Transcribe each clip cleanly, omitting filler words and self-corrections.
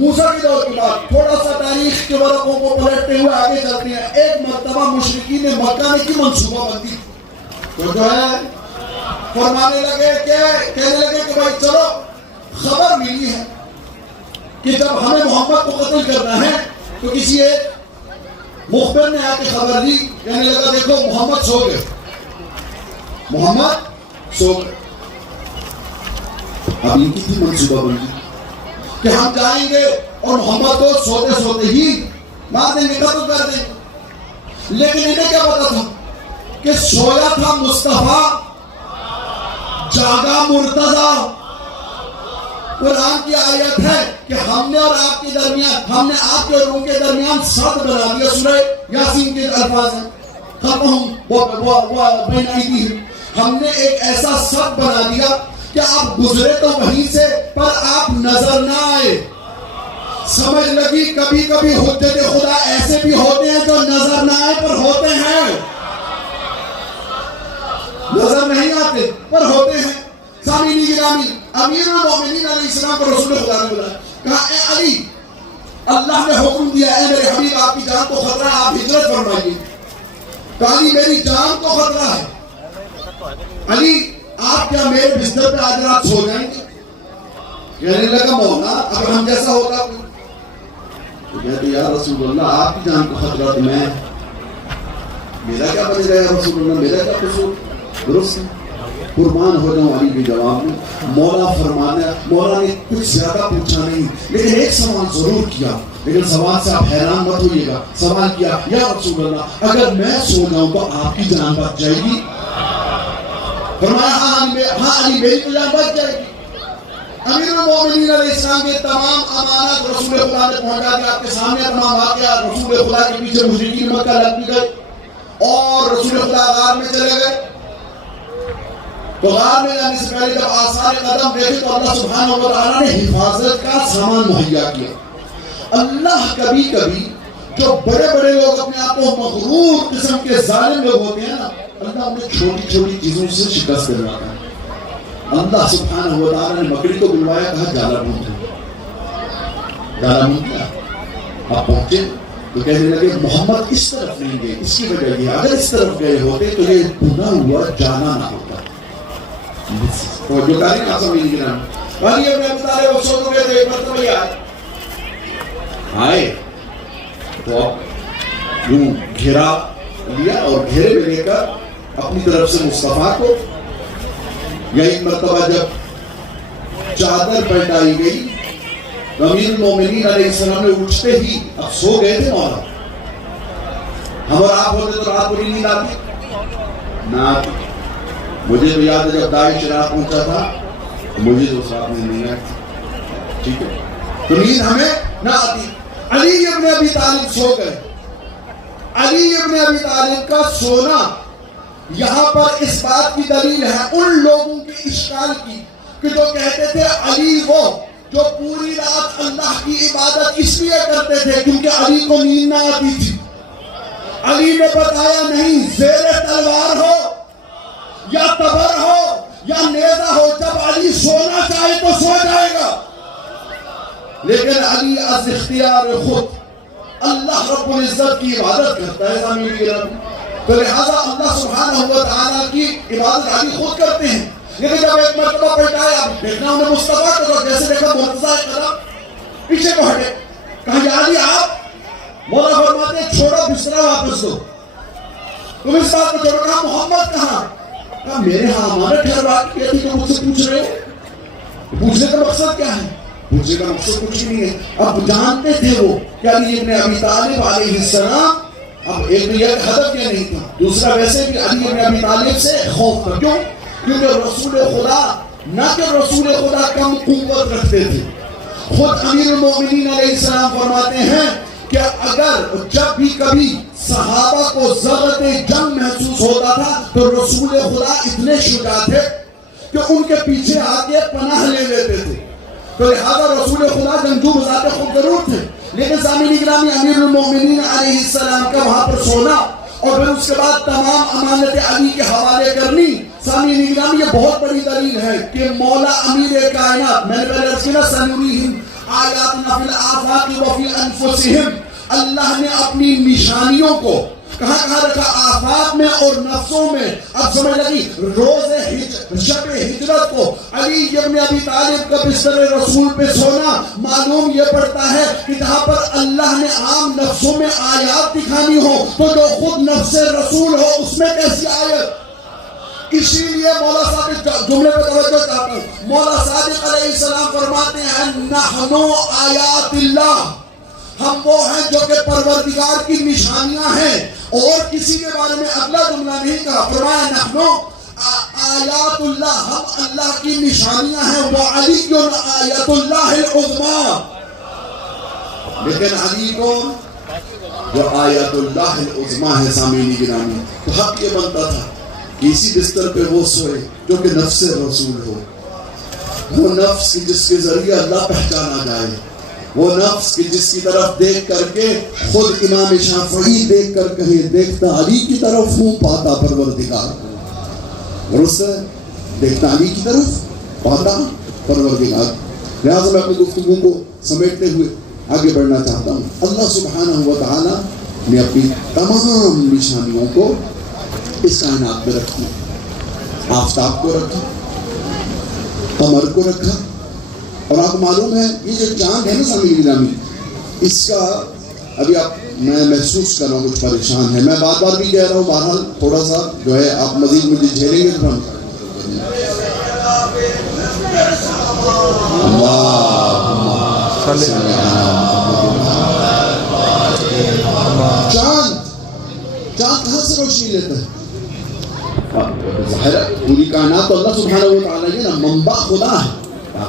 موسیٰ کی دور کی بات، تھوڑا سا تاریخ کے ورقوں کو پلٹتے ہوئے آگے چلتے ہیں. ایک مرتبہ مشرکین مکہ میں کی منصوبہ بندی تو جو ہے فرمانے لگے کہنے لگے کہ بھائی چلو خبر ملی ہے کہ جب ہمیں محمد کو قتل کرنا ہے تو کسی ایک مخبر نے آ کے خبر دی. کہنے لگا دیکھو محمد سو گئے، محمد سو گئے. اب ان کی تھی منصوبہ بندی کہ ہم جائیں گے اور محمد کو سوتے سوتے ہی مار دیں گے، قتل کر دیں گے. لیکن انہیں کیا پتا تھا کہ سویا تھا مصطفیٰ، جاگا مرتضیٰ. قرآن کی آیت ہے کہ ہم نے اور آپ کے درمیان، ہم نے آپ کے اور ان کے درمیان سد بنا دیا. سورہ یاسین کے الفاظ ہیں بین ایدیہم، ہم نے ایک ایسا سد بنا دیا کہ آپ گزرے تو وہیں سے پر آپ نظر نہ آئے. سمجھ لگی کبھی کبھی حجت خدا ایسے بھی ہوتے ہیں جو نظر نہ آئے پر ہوتے ہیں، نظر نہیں آتے پر ہوتے ہیں. سامعین گرامی، امیر المومنین علیہ السلام کو رسول خدا نے بلایا، کہا اے علی، اللہ نے حکم دیا اے میرے حبیب آپ کی جان کو خطرہ ہے، آپ ہجرت فرمائیے. کہا علی میری جان کو خطرہ ہے، علی آپ کیا میرے بستر پہ آج رات سو جائیں گے؟ کہنے لگا مولا اگر ہم جیسا ہوتا تو کہتے یا رسول اللہ آپ کی جان کو خطرہ تو میں، میرا کیا بنے گا یا رسول اللہ، میرا کیا قصور؟ درست قربان ہو جاؤں علی کے جواب میں. مولا نے کچھ زیادہ پوچھا نہیں لیکن ایک سوال ضرور کیا، لیکن سوال سے آپ حیران مت ہوئیے گا. سوال کیا یا رسول اللہ اگر میں سو جاؤں تو آپ کی جان بچ جائے گی؟ فرمایا ہاں علی میری تو جان بچ جائے گی. امیر المومنین علیہ السلام کے تمام امانات رسول خدا نے پہنچا دیا. آپ کے سامنے تمام واقعات رسول خدا کے پیچھے مشرکین مکہ لگ گئے اور رسول خدا غار میں چلے گئے. تو غار میں جانے سے پہلے جب آثار قدم دیکھے تو اللہ سبحانہ و تعالیٰ نے حفاظت کا سامان مہیا کیا. اللہ کبھی کبھی جو بڑے بڑے لوگ اپنے آپ کو مغرور قسم کے ظالم لوگ ہوتے ہیں نا، اللہ انہیں چھوٹی چھوٹی چیزوں سے شکست دلواتا ہے. اللہ سبحانہ و تعالیٰ نے مکڑی کو بلوایا، کہا جالا بون کیا آپ پہنچے تو کہنے لگے محمد اس طرف نہیں گئے، اس کی وجہ یہ اگر اس طرف گئے ہوتے تو یہ بنا ہوا جانا نہ ہوتا. تو جو تاریخ آسا ملی گرام والی ابن ابی طالب وہ سوچ گئے تھے ایک مرتبہ آئے تو یوں گھیرا لیا اور گھیرے میں لے کر اپنی طرف سے مصطفیٰ کو، یا ایک مرتبہ جب چادر پلٹائی گئی تو امیر المومنین علیہ السلام نے اٹھتے ہی، اب سو گئے تھے مولا، ہم اور آپ ہوتے تو رات کو نیند آتی نہ آتی. مجھے تو یاد ہے جب داعش رات پہنچا تھا مجھے تو اس رات میں نہیں آتی، ٹھیک ہے، تو نیند ہمیں نہ آتی. علی ابن ابی طالب سو گئے. علی ابن ابی طالب کا سونا یہاں پر اس بات کی دلیل ہے ان لوگوں کے اشکال کی کہ جو کہتے تھے علی وہ جو پوری رات اللہ کی عبادت اس لیے کرتے تھے کیونکہ علی کو نیند نہ آتی تھی. علی نے بتایا نہیں، زیر تلوار ہو یا تبر ہو یا نیزہ ہو، جب علی سونا چاہے تو سو جائے گا. لیکن علی از اختیار خود اللہ رب العزت کی عبادت کرتا ہے. سامعین کرام، تو لہذا اللہ سبحانہ و تعالیٰ کی عبادت علی خود کرتے ہیں. لیکن جب ایک مرتبہ پلٹایا، دیکھنا انہیں مصطفیٰ کو، جیسے دیکھا مرتضیٰ قدم پیچھے کو ہٹے، کہا یا علی آپ، مولا فرماتے ہیں چھوڑو بسترا واپس دو، تم اس بات کو چھوڑو. کہا محمد کہاں؟ کہا میرے ہاں امانت ہے بات کیا تھی تو مجھ سے پوچھ رہے ہو، پوچھنے کا مقصد کیا ہے؟ پوچھنے کا مقصد کچھ نہیں ہے. اب جانتے تھے وہ کہ علی ابن ابی طالب علیہ السلام، اب ایک تو یہ ہدف کیا نہیں تھا، دوسرا ویسے بھی علی ابن ابی طالب سے خوف تھا. کیوں؟ کیونکہ رسول خدا نہ کہ رسول خدا کم قوت رکھتے تھے. خود امیر المومنین علیہ السلام فرماتے ہیں کہ اگر جب بھی کبھی صحابہ کو ضرورت جنگ محسوس ہوتا تھا تو رسول خدا اتنے شجاع تھے کہ ان کے پیچھے آ کے پناہ لے لیتے تھے. تو لہذا رسول خدا جنگجو بذات خود ضرور تھے، لیکن سامعین گرامی امیر المومنین علیہ السلام کا وہاں پر سونا اور پھر اس کے بعد تمام امانت علی کے حوالے کرنی، سامعین گرامی یہ بہت بڑی دلیل ہے کہ مولا امیر کائنات، میں نے پہلے عرض کیا سنورہم آیاتنا فی الآفاق وفی انفسہم، اللہ نے اپنی نشانیوں کو کہاں کہاں رکھا؟ آفاق میں اور نفسوں میں. اب سمجھ لگی روز شب ہجرت کو علی ابن ابی طالب کا بستر رسول پہ سونا معلوم یہ پڑتا ہے کہ جہاں پر اللہ نے عام نفسوں میں آیات دکھانی ہو تو جو خود نفس رسول ہو اس میں کیسی آیت؟ اسی لیے مولا صادق جملے پہ توجہ چاہتا ہوں. مولا صادق علیہ السلام فرماتے ہیں نحن آیات اللہ، ہم وہ ہیں جو کہ پروردگار کی نشانیاں ہیں. اور کسی کے بارے میں اگلا جملہ نہیں کہا، فرمایا نحن آیات اللہ، ہم اللہ کی نشانیاں ہیں. وعلی آیت اللہ العظمیٰ، لیکن علی کو جو آیت اللہ العظمیٰ ہے سامعین گرامی، تو حق یہ بنتا تھا کہ اسی بستر پہ وہ سوئے جو کہ نفس رسول ہو، وہ نفس جس کے ذریعے اللہ پہچانا جائے، وہ نفس کی جس کی طرف دیکھ کر کے خود امام شافعی دیکھ کر کہے دیکھتا علی کی طرف ہوں پاتا پروردگار. درست ہے، دیکھتا علی کی طرف پاتا پروردگار. لہٰذا میں اپنی گفتگو کو سمیٹتے ہوئے آگے بڑھنا چاہتا ہوں. اللہ سبحانہ و تعالیٰ نے اپنی تمام نشانیوں کو اس کائنات میں رکھی. آفتاب کو رکھا، قمر کو رکھا، اور آپ کو معلوم ہے یہ جو چاند ہے نا سامعین گرامی، اس کا ابھی میں محسوس کر رہا ہوں کچھ پریشان ہے. میں بار بار بھی کہہ رہا ہوں، بہرحال تھوڑا سا جو ہے آپ مزید مجھے جھیلیں گے. چاند کہاں سے روشنی لیتا ہے؟ ظاہر ہے پوری کائنات تو اللہ سبحانہ و تعالیٰ یہ نا منبع خدا ہے،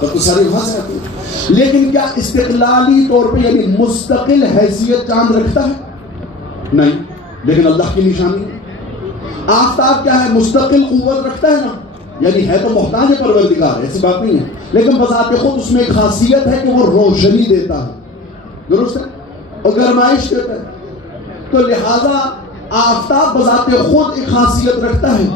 تو ساری وہاں سے آتی ہے. لیکن کیا استقلالی طور پہ یعنی مستقل حیثیت چاند رکھتا ہے؟ نہیں، لیکن اللہ کی نشانی ہے. آفتاب کیا ہے؟ مستقل قوت رکھتا ہے نا، یعنی ہے تو محتاج پروردگار، ایسی بات نہیں ہے، لیکن بذات خود اس میں ایک خاصیت ہے کہ وہ روشنی دیتا ہے. درست ہے، اور گرمائش دیتا ہے. تو لہذا آفتاب بذات خود ایک خاصیت رکھتا ہے.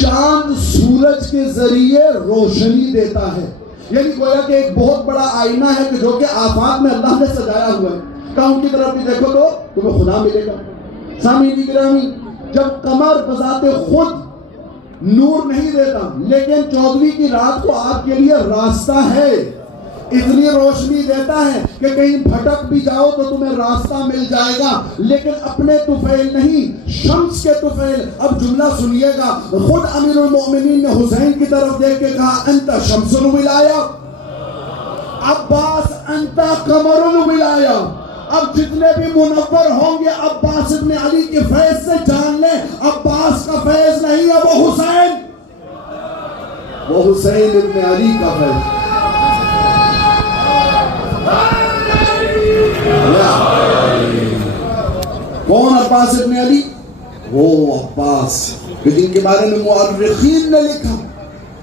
چاند سورج کے ذریعے روشنی دیتا ہے، یعنی گویا کہ ایک بہت بڑا آئینہ ہے کہ جو کہ آفاق میں اللہ نے سجایا ہوا ہے. کہاں ان کی طرف بھی دیکھو تو تمہیں خدا ملے گا. سامعین گرامی، جب قمر بذات خود نور نہیں دیتا لیکن 14ویں کی رات کو آپ کے لیے راستہ ہے، اتنی روشنی دیتا ہے کہ کہیں بھٹک بھی جاؤ تو تمہیں راستہ مل جائے گا، لیکن اپنے طفیل نہیں، شمس کے طفیل. اب جملہ سنیے گا، خود امیر المومنین نے حسین کی طرف دیکھ کے کہا انت شمس الولایا، عباس انت قمر الولایا. اب جتنے بھی منور ہوں گے عباس ابن علی کے فیض سے جان لیں عباس کا فیض نہیں ہے، وہ حسین ابن علی کا فیض. کون عباس ابن علی؟ وہ عباس جن کے بارے میں مورخین نے لکھا،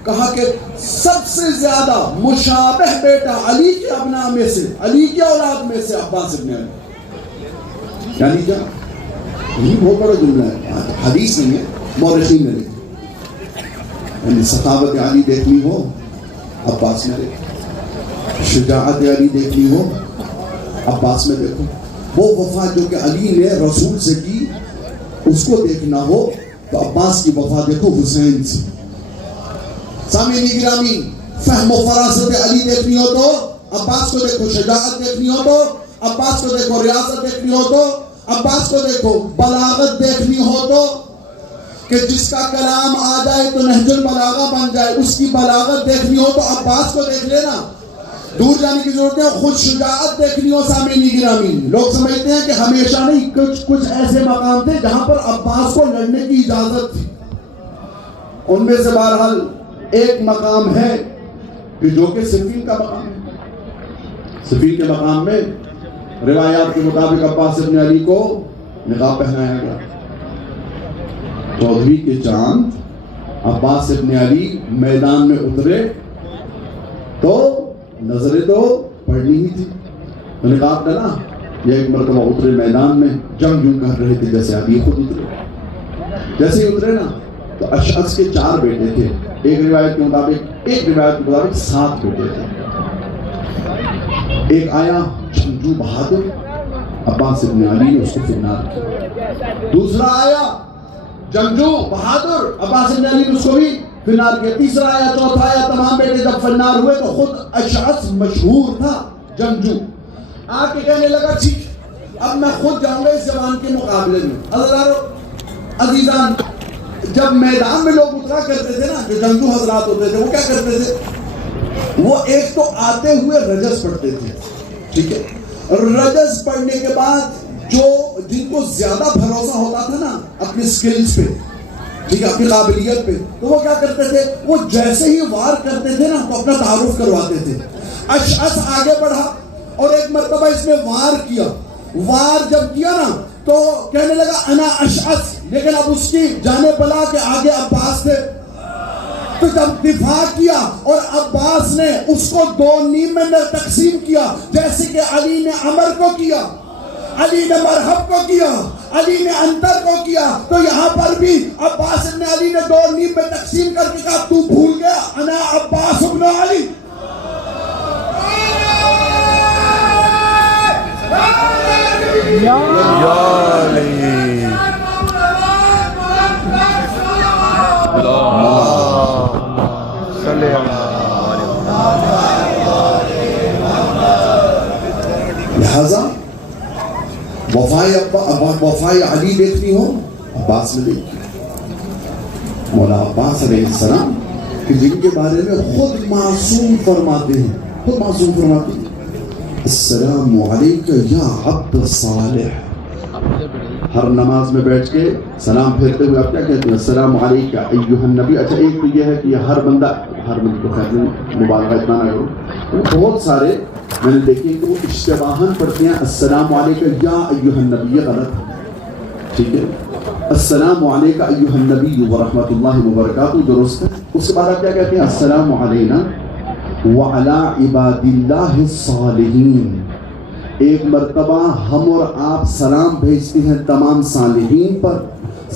کہا کہ سب سے زیادہ مشابہ بیٹا علی کے ابناء میں سے، علی کی اولاد میں سے عباس ابن علی. یعنی کیا؟ یہ بہت بڑا جملہ ہے، حدیث نہیں ہے، مورخین نے لکھا. یعنی سخاوت علی دیکھنی ہو عباس میں دیکھو، شجاعت علی دیکھنی ہو عباس میں دیکھو. وہ وفا جو کہ علی نے رسول سے کی اس کو دیکھنا ہو تو عباس کی وفا دیکھو حسین سے. سامعین گرامی، فہم و فراست علی دیکھنی ہو تو عباس کو دیکھو، شجاعت دیکھنی ہو تو عباس کو دیکھو، ریاست دیکھنی ہو تو عباس کو دیکھو، بلاغت دیکھنی ہو تو کہ جس کا کلام آ جائے تو نہج البلاغہ بن جائے، اس کی بلاغت دیکھنی ہو تو عباس کو دیکھ لینا. دور جانے کی ضرورت ہے. خود شجاعت دیکھنی ہو سامعین گرامی، لوگ سمجھتے ہیں کہ ہمیشہ نہیں، کچھ ایسے مقام تھے جہاں پر عباس کو لڑنے کی اجازت تھی. ان میں سے بہرحال ایک مقام ہے کہ جو کہ صفین کا مقام ہے. صفین کے مقام میں روایات کے مطابق عباس ابن علی کو نقاب پہنایا گیا. چودھویں کے چاند عباس ابن علی میدان میں اترے تو نظریں تو پڑھنی ہی تھی، تو نقاب ڈالا. یہ ایک مرتبہ اترے میدان میں، جنگ یوں کر رہے تھے جیسے ابھی خود اترے. جیسے ہی اترے نا تو اشعث کے 4 بیٹے تھے. ایک روایت کے مطابق 7 بیٹے تھے. ایک آیا جنگجو بہادر، عباس ابن علی نے اس کو فنار کیا. دوسرا آیا جنگجو بہادر، عباس ابن علی نے اس کو بھی فنار کیا. تیسرا آیا، چوتھا آیا. تمام بیٹے جب فنار ہوئے تو خود اشعث مشہور تھا جنگجو، آ کے کہنے لگا ٹھیک اب میں خود جاؤں گا اس جوان کے مقابلے میں. حضرات عزیزان، جب میدان میں لوگ اترا کرتے تھے نا، جو جنگجو حضرات ہوتے تھے، وہ کیا کرتے تھے؟ وہ ایک تو آتے ہوئے رجز پڑھتے تھے، ٹھیک ہے. رجز پڑھنے کے بعد جن کو زیادہ بھروسہ ہوتا تھا نا اپنے سکلز پہ، ٹھیک ہے، اپنی قابلیت پہ، تو وہ کیا کرتے تھے؟ وہ جیسے ہی وار کرتے تھے نا تو اپنا تعارف کرواتے تھے. اشعث آگے بڑھا اور ایک مرتبہ اس نے وار کیا. وار جب کیا نا تو کہنے لگا انا اشعث، لیکن اب اس کی جانے بلا کہ آگے عباس تھے. تو جب دفاع کیا اور عباس نے اس کو 2 نیم میں تقسیم کیا، جیسے کہ علی نے عمر کو کیا، علی نے مرحب کو کیا، علی نے انتر کو کیا، تو یہاں پر بھی عباس ابن علی نے 2 نیم میں تقسیم کر کے کہا تو بھول گیا انا عباس ابن علی. یا علی لہذا وفائے علی دیکھنی ہو، عباس میں دیکھنی. مولا عباس علیہ السلام کہ جن کے بارے میں خود معصوم فرماتے ہیں السلام علیکہ یا عبد صالح. ہر نماز میں بیٹھ کے سلام پھیرتے ہوئے آپ کیا کہتے ہیں؟ السلام علیکہ ایھا النبی. اچھا ایک تو یہ ہے کہ یہ ہر بندہ کو خیر مبالغہ اتنا نہ کرو، بہت سارے میں نے دیکھے کہ وہ اشتباہاً پڑھتے ہیں السلام علیکہ یا ایھا النبی. یہ غلط ہے، ٹھیک ہے. السلام علیکہ ایھا النبی ورحمۃ اللہ وبرکاتہ درست ہے. اس کے بعد آپ کیا کہتے ہیں؟ السلام علینا وعلی عباد اللہ الصالحین. ایک مرتبہ ہم اور آپ سلام بھیجتے ہیں تمام صالحین پر.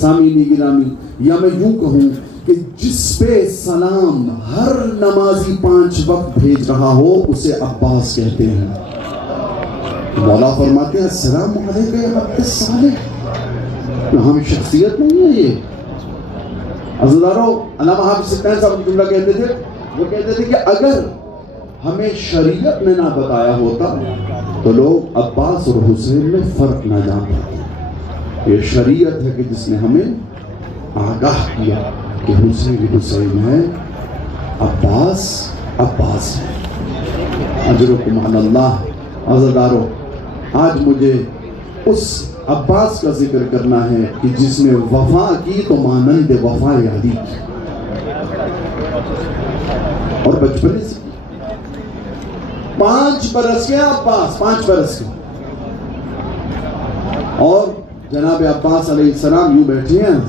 سامعین گرامی، یا میں یوں کہوں کہ جس پہ سلام ہر نمازی 5 وقت بھیج رہا ہو اسے عباس کہتے ہیں. مولا فرماتے ہیں السلام علیکم یا عبد الصالح. ہم شخصیت نہیں ہے یہ. عزیزانو، علامہ حافظ سکینی صاحب جملہ کہتے تھے، وہ کہتے تھے کہ اگر ہمیں شریعت نے نہ بتایا ہوتا تو لوگ عباس اور حسین میں فرق نہ جان پاتے. یہ شریعت ہے کہ جس نے ہمیں آگاہ کیا کہ حسین ہے، عباس ہے. اجرکم علی اللہ. عزیزانو، آج مجھے اس عباس کا ذکر کرنا ہے کہ جس نے وفا کی تو مانند وفائے علی کی، اور بچپنے سے 5 برس کے عباس، 5 برس کے. اور جناب عباس علیہ السلام یوں بیٹھے ہیں،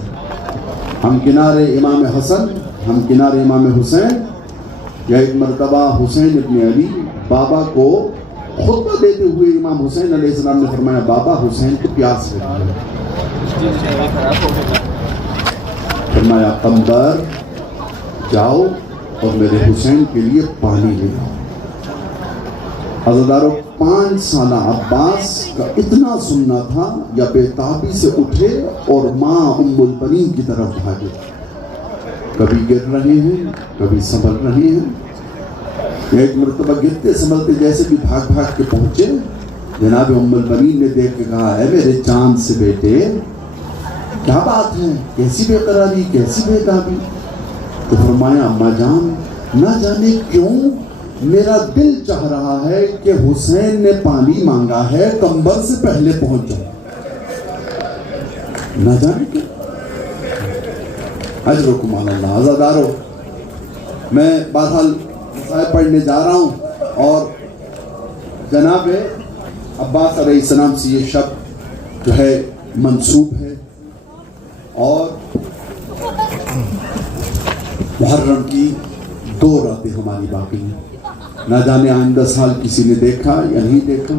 ہم کنارے امام حسن، ہم کنارے امام حسین. یا ایک مرتبہ حسین ابن علی بابا کو خطبہ دیتے ہوئے امام حسین علیہ السلام نے فرمایا بابا حسین کو پیاس لگی ہے. فرمایا قمبر جاؤ اور میرے حسین کے لیے پانی لے آؤ. عزیزانو، 5 سالہ عباس کا اتنا سننا تھا یا بےتابی سے اٹھے اور ماں ام البنین کی طرف بھاگے. کبھی گر رہے ہیں، کبھی سنبھل رہے ہیں. ایک مرتبہ گرتے سنبھلتے جیسے بھی بھاگ کے پہنچے، جناب ام البنین نے دیکھ کے کہا اے میرے چاند سے بیٹے، کیا بات ہے، کیسی بے قراری، کیسی بےتابی؟ تو فرمایا اماں جان، نہ جانے کیوں میرا دل چاہ رہا ہے کہ حسین نے پانی مانگا ہے، قمبر سے پہلے پہنچ جاؤ. نہ جانے کیوں. اجرکم علی اللہ. عزادارو، میں بہرحال پڑھنے جا رہا ہوں اور جناب عباس علیہ السلام سے یہ شب جو ہے منسوب ہے، اور محرم کی 2 راتیں ہماری باقی ہیں، نہ جانے آئندہ سال کسی نے دیکھا یا نہیں دیکھا۔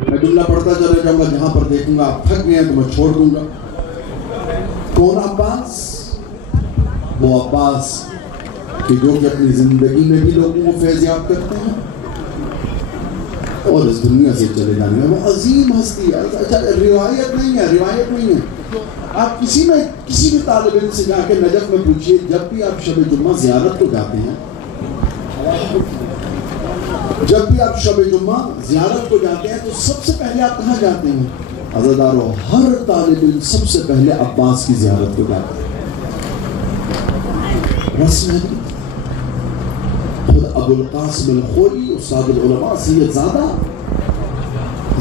میں جملہ پڑھتا چلا جاؤں گا، جہاں پر دیکھوں گا آپ تھک گئے ہیں تو میں چھوڑ دوں گا۔ کون عباس؟ وہ عباس کہ جو کہ اپنی زندگی میں بھی لوگوں کو فیض یاب کرتے ہیں اور اس دنیا سے چلے جانے میں۔ وہ عظیم ہستی ہے، اچھا روایت نہیں ہے۔ آپ کسی بھی طالب علم سے جا کے نجف میں پوچھئے، جب بھی آپ شب جمعہ زیارت کو جاتے ہیں، تو سب سے پہلے آپ کہاں جاتے ہیں؟ عزیزانو، ہر طالب علم سب سے پہلے عباس کی زیارت کو جاتا ہے۔ رسم ہے، خود ابو القاسم الخوئی استاد العلماء سید زادہ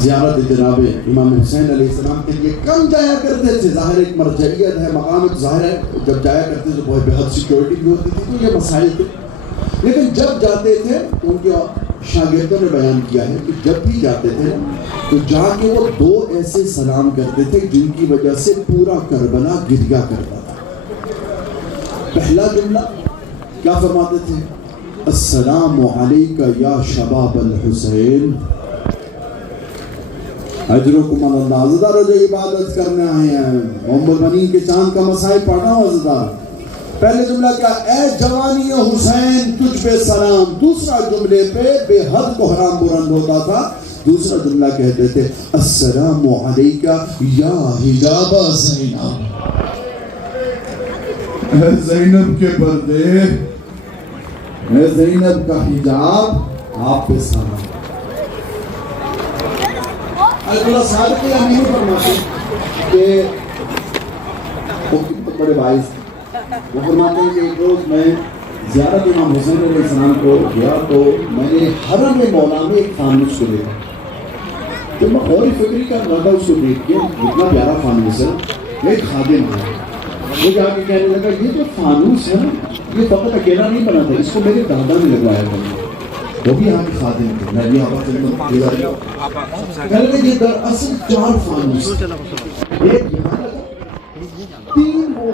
زیارت جناب امام حسین علیہ السلام کے لیے کم جایا کرتے تھے۔ ظاہر ایک مرجعیت ہے، مقام ظاہر ہے، جب جایا کرتے تھے بہت بہت سیکیورٹی بھی ہوتی تھی، تو یہ مسائل تھے۔ لیکن جب جاتے تھے تو ان کے شاگردوں نے بیان کیا ہے کہ جب بھی جاتے تھے تو جا کے وہ 2 ایسے سلام کرتے تھے جن کی وجہ سے پورا کربلا گریا کرتا تھا۔ پہلا جملہ کیا فرماتے تھے؟ السلام علیکہ یا شباب الحسین اجرکم اللہ۔ عزیزانو، جو عبادت کرنے آئے ہیں، ام البنین کے چاند کا مسائل پڑھنا ہو عزیزانو۔ پہلے جملہ کیا؟ اے جوانی حسین تجھ پہ سلام۔ دوسرا جملے پہ بے حد کو حرام بلند ہوتا تھا۔ دوسرا جملہ کہتے تھے السلام علیکہ یا حجاب زینب، اے زینب کے پردے، اے زینب کا حجاب، آپ پہ سلام۔ اللہ صادق امین فرماتے کہ وہ بڑے باعث تھے، وہ فرماتے ہیں کہ ایک روز میں زیارت امام حسین علیہ السلام کو گیا تو میں نے حرم مولا میں ایک فانوس کو دیکھا۔ جب میں غوری فکری کر رہا تھا اس کو دیکھ کے، اتنا پیارا فانوس ہے، ایک خادم ہے، وہ جا کے کہنے لگا یہ جو فانوس ہے یہ فقط اکیلا نہیں بنا تھا، اس کو میرے دادا نے لگوایا تھا، وہ بھی یہاں کے خادم تھے۔ میں بھی یہاں پر یہ دراصل 4 فانوس، ایک یہاں لگا، 3 وہ